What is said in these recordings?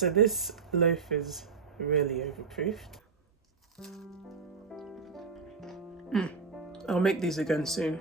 so this loaf is really overproofed. I'll make these again soon.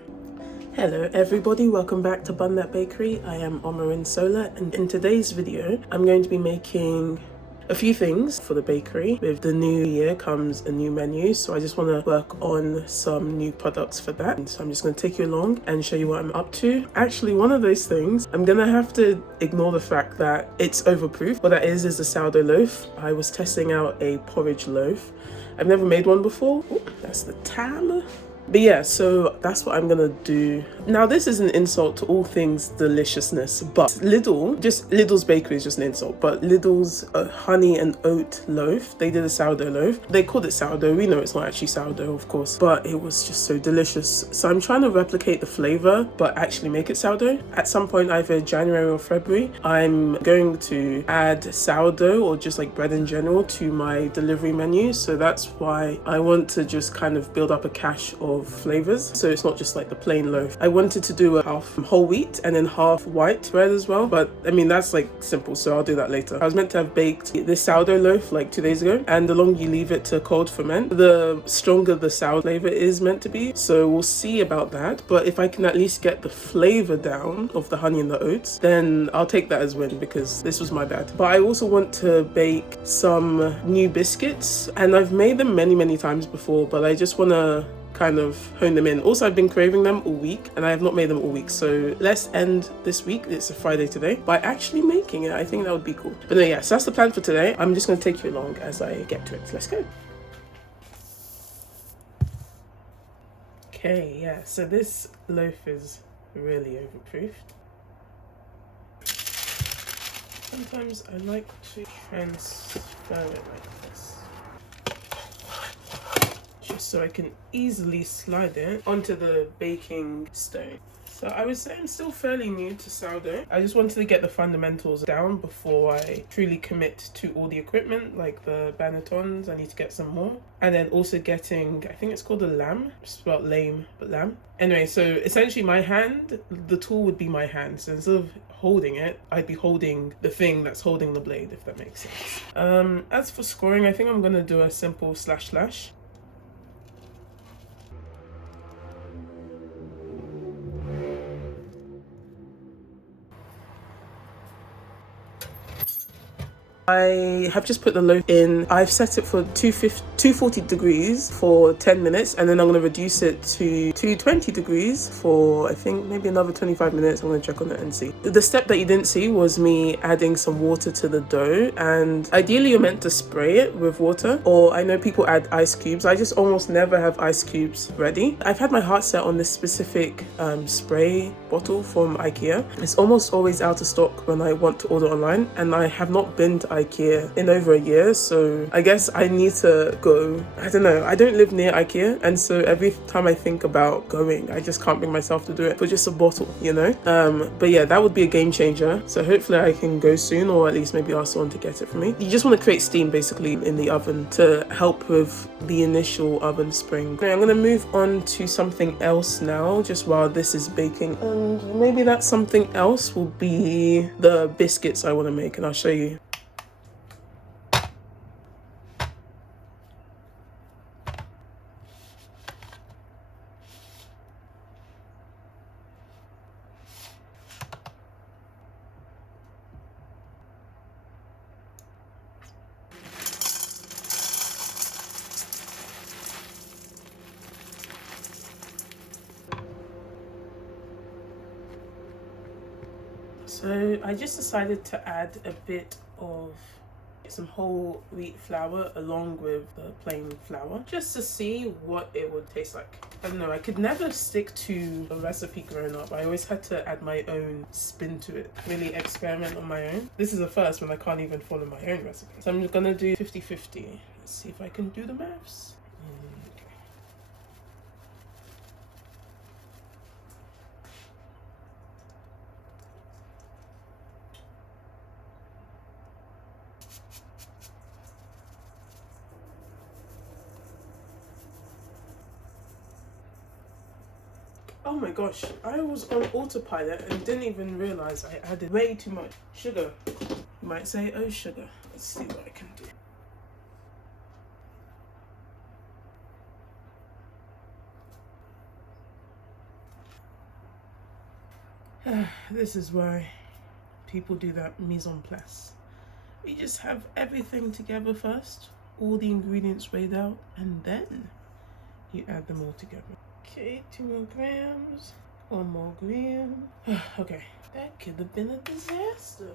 Hello everybody, welcome back to Bake Bakery. I am Omorinsola, and in today's video I'm going to be making a few things for the bakery. With the new year comes a new menu, so I just want to work on some new products for that. So I'm just going to take you along and show you what I'm up to. Actually, one of those things, I'm going to have to ignore the fact that it's overproof. What that is a sourdough loaf. I was testing out a porridge loaf. I've never made one before. Ooh, that's the timer. But yeah, so that's what I'm gonna do. Now, this is an insult to all things deliciousness, but Lidl's bakery is just an insult, but Lidl's honey and oat loaf, they did a sourdough loaf. They called it sourdough. We know it's not actually sourdough, of course, but it was just so delicious. So I'm trying to replicate the flavor, but actually make it sourdough. At some point, either January or February, I'm going to add sourdough or just like bread in general to my delivery menu. So that's why I want to just kind of build up a cache of flavors, so it's not just like the plain loaf. I wanted to do a half whole wheat and then half white bread as well, but I mean that's like simple, so I'll do that later. I was meant to have baked this sourdough loaf like 2 days ago, and the longer you leave it to cold ferment, the stronger the sour flavor is meant to be, so we'll see about that. But if I can at least get the flavor down of the honey and the oats, then I'll take that as win, because this was my bad. But I also want to bake some new biscuits, and I've made them many times before, but I just want to kind of hone them in. Also, I've been craving them all week and I have not made them all week, so let's end this week, it's a Friday today, by actually making it. I think that would be cool. But no, yeah, so that's the plan for today. I'm just going to take you along as I get to it. Let's go. Okay, yeah, so this loaf is really overproofed. Sometimes I like to transfer it like this, so I can easily slide it onto the baking stone. So I would say I'm still fairly new to sourdough. I just wanted to get the fundamentals down before I truly commit to all the equipment, like the bannetons. I need to get some more. And then also getting, I think it's called a lamb, spelled lame, but lamb. Anyway, so essentially my hand, the tool would be my hand. So instead of holding it, I'd be holding the thing that's holding the blade, if that makes sense. As for scoring, I think I'm gonna do a simple slash. I have just put the loaf in. I've set it for 240 degrees for 10 minutes, and then I'm going to reduce it to 220 degrees for, I think, maybe another 25 minutes. I'm going to check on it and see. The step that you didn't see was me adding some water to the dough, and ideally you're meant to spray it with water, or I know people add ice cubes. I just almost never have ice cubes ready. I've had my heart set on this specific spray bottle from IKEA. It's almost always out of stock when I want to order online, and I have not been to IKEA in over a year, so I guess I need to go. I don't know, I don't live near IKEA, and so every time I think about going, I just can't bring myself to do it for just a bottle, you know. But yeah, that would be a game changer, so hopefully I can go soon, or at least maybe ask someone to get it for me. You just want to create steam basically in the oven to help with the initial oven spring. Okay, I'm gonna move on to something else now, just while this is baking, and maybe that something else will be the biscuits I want to make, and I'll show you. So I just decided to add a bit of some whole wheat flour along with the plain flour, just to see what it would taste like. I don't know, I could never stick to a recipe growing up. I always had to add my own spin to it, really experiment on my own. This is the first when I can't even follow my own recipe. So I'm gonna do 50-50. Let's see if I can do the maths. Oh my gosh, I was on autopilot and didn't even realize I added way too much sugar. might say, oh sugar. Let's see what I can do. This is why people do that mise en place. You just have everything together first, all the ingredients weighed out, and then you add them all together. Okay, 2 more grams, 1 more gram. Okay, that could have been a disaster.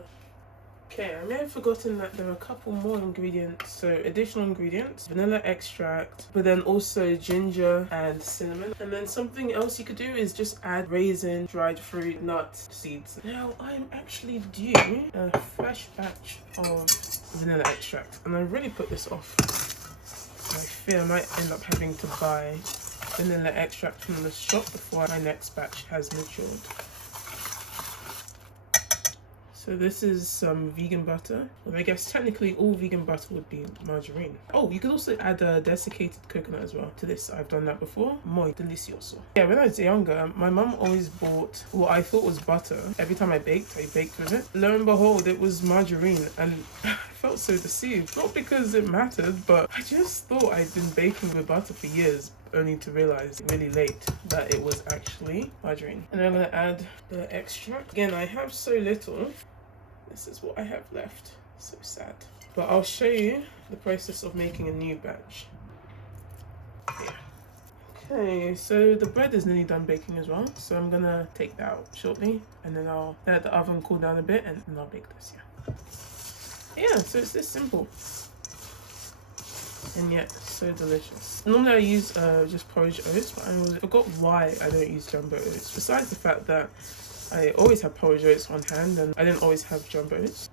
Okay, I may have forgotten that there are a couple more ingredients. So additional ingredients, vanilla extract, but then also ginger and cinnamon. And then something else you could do is just add raisin, dried fruit, nuts, seeds. Now I'm actually due a fresh batch of vanilla extract, and I really put this off. I fear I might end up having to buy vanilla extract from the shop before my next batch has matured. So this is some vegan butter. Well, I guess technically all vegan butter would be margarine. Oh, you could also add a desiccated coconut as well to this. I've done that before. Muy delicioso. Yeah, when I was younger, my mum always bought what I thought was butter. Every time I baked with it. Lo and behold, it was margarine, and I felt so deceived. Not because it mattered, but I just thought I'd been baking with butter for years, only to realize really late that it was actually margarine. And then I'm gonna add the extract. Again, I have so little. This is what I have left. So sad. But I'll show you the process of making a new batch. Yeah. Okay, so the bread is nearly done baking as well. So I'm gonna take that out shortly, and then I'll let the oven cool down a bit, and then I'll bake this. Yeah, so it's this simple. And yet so delicious. Normally I use just porridge oats, but I forgot why I don't use jumbo oats. Besides the fact that I always have porridge oats on hand, and I didn't always have jumbo oats.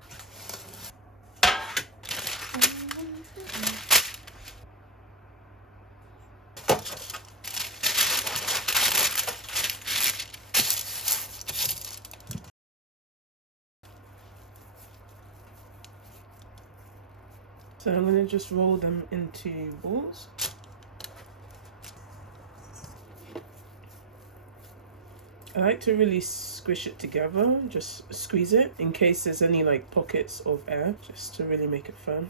So I'm going to just roll them into balls. I like to really squish it together, just squeeze it in case there's any like pockets of air, just to really make it firm.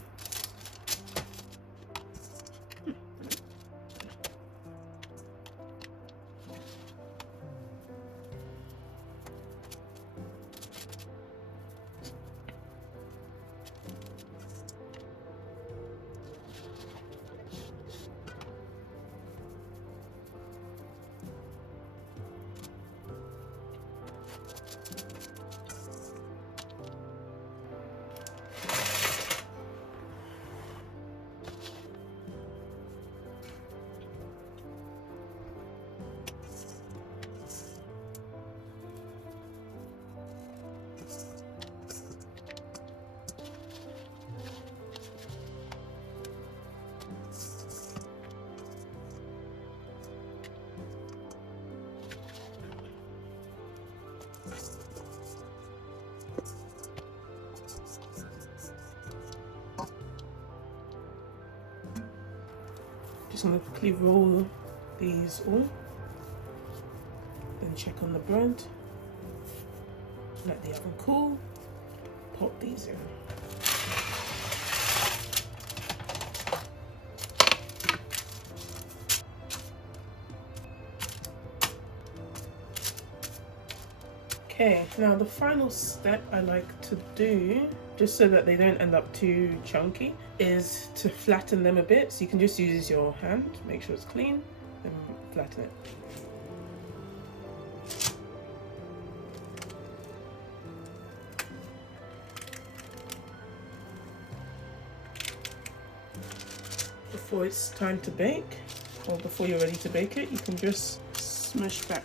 Just going to quickly roll these all, then check on the bread, let the oven cool, pop these in. Okay, now the final step I like to do, just so that they don't end up too chunky, is to flatten them a bit. So you can just use your hand, make sure it's clean, and flatten it. Before it's time to bake, or before you're ready to bake it, you can just smush back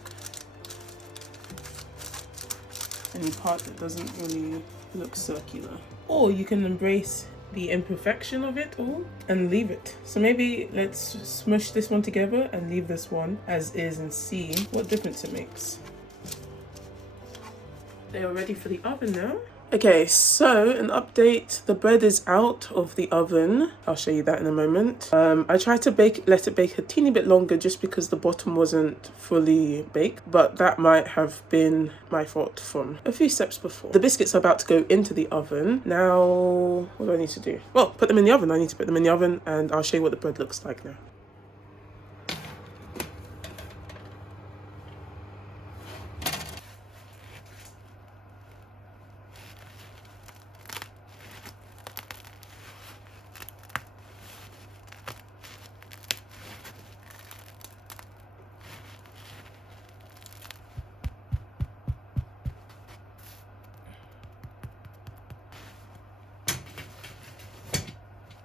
any part that doesn't really look circular. Or you can embrace the imperfection of it all and leave it. So maybe let's smush this one together and leave this one as is and see what difference it makes. They are ready for the oven now. Okay, so an update. The bread is out of the oven. I'll show you that in a moment. I tried to let it bake a teeny bit longer just because the bottom wasn't fully baked, but that might have been my fault from a few steps before. The biscuits are about to go into the oven. Now, what do I need to do? Well, put them in the oven. I need to put them in the oven and I'll show you what the bread looks like now.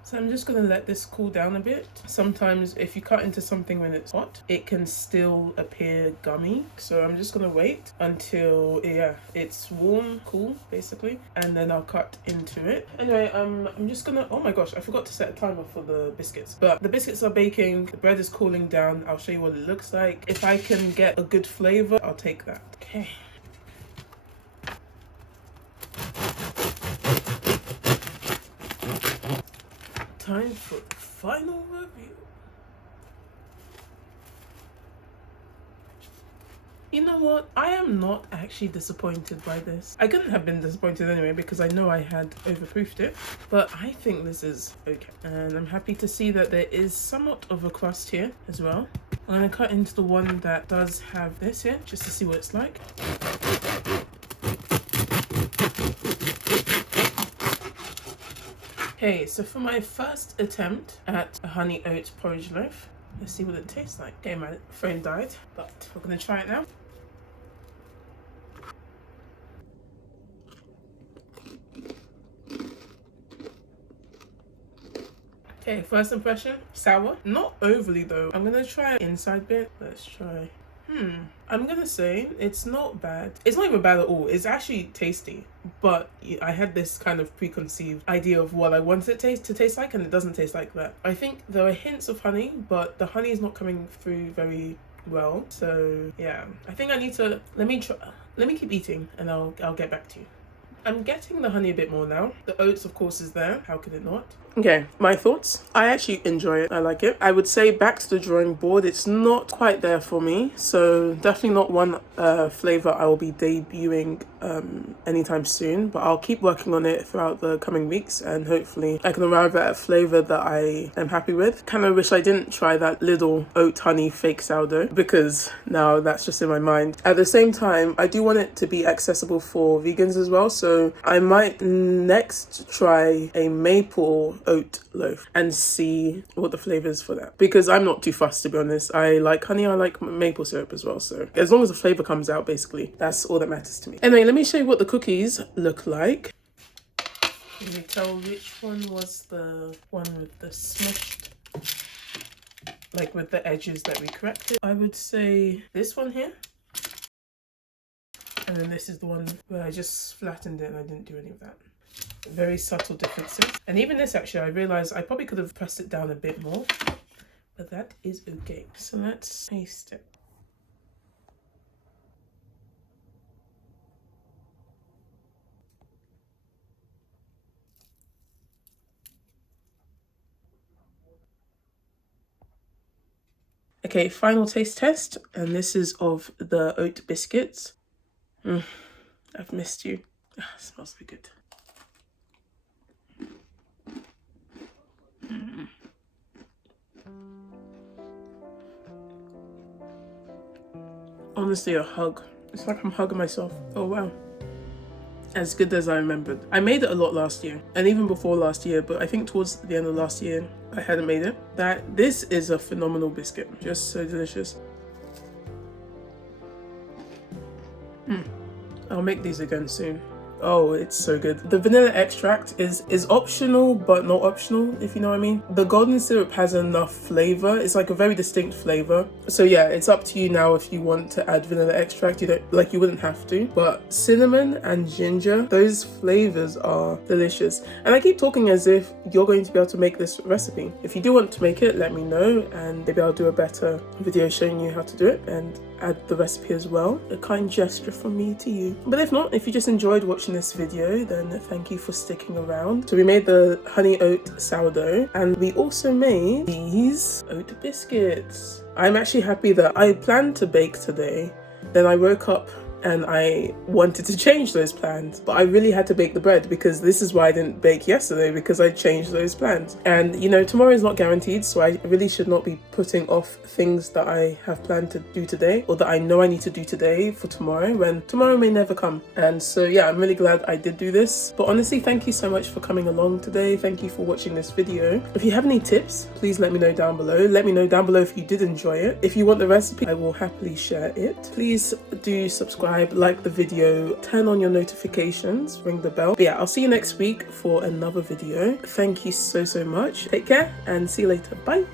So I'm just going to let this cool down a bit. Sometimes if you cut into something when it's hot, it can still appear gummy. So I'm just going to wait until, yeah, it's warm, cool, basically. And then I'll cut into it. Anyway, I'm just going to, oh my gosh, I forgot to set a timer for the biscuits. But the biscuits are baking, the bread is cooling down. I'll show you what it looks like. If I can get a good flavor, I'll take that. Okay. Time for the final review. You know what? I am not actually disappointed by this. I couldn't have been disappointed anyway because I know I had overproofed it, but I think this is okay. And I'm happy to see that there is somewhat of a crust here as well. I'm going to cut into the one that does have this here just to see what it's like. Okay, so for my first attempt at a honey oat porridge loaf, let's see what it tastes like. Okay, my phone died, but we're gonna try it now. Okay, first impression, sour. Not overly though. I'm gonna try inside bit. Let's try. I'm gonna say it's not bad. It's not even bad at all. It's actually tasty, but I had this kind of preconceived idea of what I wanted it to taste like, and it doesn't taste like that. I think there are hints of honey, but the honey is not coming through very well. So yeah, I think I need to let me keep eating, and I'll get back to you. I'm getting the honey a bit more now. The oats, of course, is there. How could it not? Okay, my thoughts. I actually enjoy it. I like it. I would say back to the drawing board. It's not quite there for me. So definitely not one flavor I will be debuting anytime soon. But I'll keep working on it throughout the coming weeks. And hopefully I can arrive at a flavor that I am happy with. Kind of wish I didn't try that little oat honey fake sourdough, because now that's just in my mind. At the same time, I do want it to be accessible for vegans as well. So I might next try a maple oat loaf and see what the flavor is for that, because I'm not too fussed, to be honest. I like honey, I like maple syrup as well, so as long as the flavor comes out, basically that's all that matters to me. Anyway, let me show you what the cookies look like. Can you tell which one was the one with the smushed, like with the edges that we corrected? I would say this one here, and then this is the one where I just flattened it and I didn't do any of that. Very subtle differences. And even this, actually, I realized I probably could have pressed it down a bit more, but that is okay. So let's taste it. Okay, final taste test, and this is of the oat biscuits. I've missed you. It smells so good. Honestly, a hug. It's like I'm hugging myself. Oh wow. As good as I remembered. I made it a lot last year, and even before last year, but I think towards the end of last year I hadn't made it. This is a phenomenal biscuit. Just so delicious. I'll make these again soon. Oh, it's so good. The vanilla extract is optional, but not optional, if you know what I mean. The golden syrup has enough flavor. It's like a very distinct flavor. So yeah, it's up to you now if you want to add vanilla extract. You wouldn't have to. But cinnamon and ginger, those flavors are delicious. And I keep talking as if you're going to be able to make this recipe. If you do want to make it, let me know, and maybe I'll do a better video showing you how to do it and add the recipe as well. A kind gesture from me to you. But if not, if you just enjoyed watching watching this video, then thank you for sticking around. So we made the honey oat sourdough, and we also made these oat biscuits. I'm actually happy that I planned to bake today. Then I woke up and I wanted to change those plans, but I really had to bake the bread, because this is why I didn't bake yesterday, because I changed those plans. And you know, tomorrow is not guaranteed, so I really should not be putting off things that I have planned to do today, or that I know I need to do today for tomorrow, when tomorrow may never come. And so yeah, I'm really glad I did do this. But honestly, thank you so much for coming along today. Thank you for watching this video. If you have any tips, please let me know down below. Let me know down below if you did enjoy it. If you want the recipe, I will happily share it. Please do subscribe, like the video, turn on your notifications, ring the bell. But yeah, I'll see you next week for another video. Thank you so much. Take care and see you later. Bye.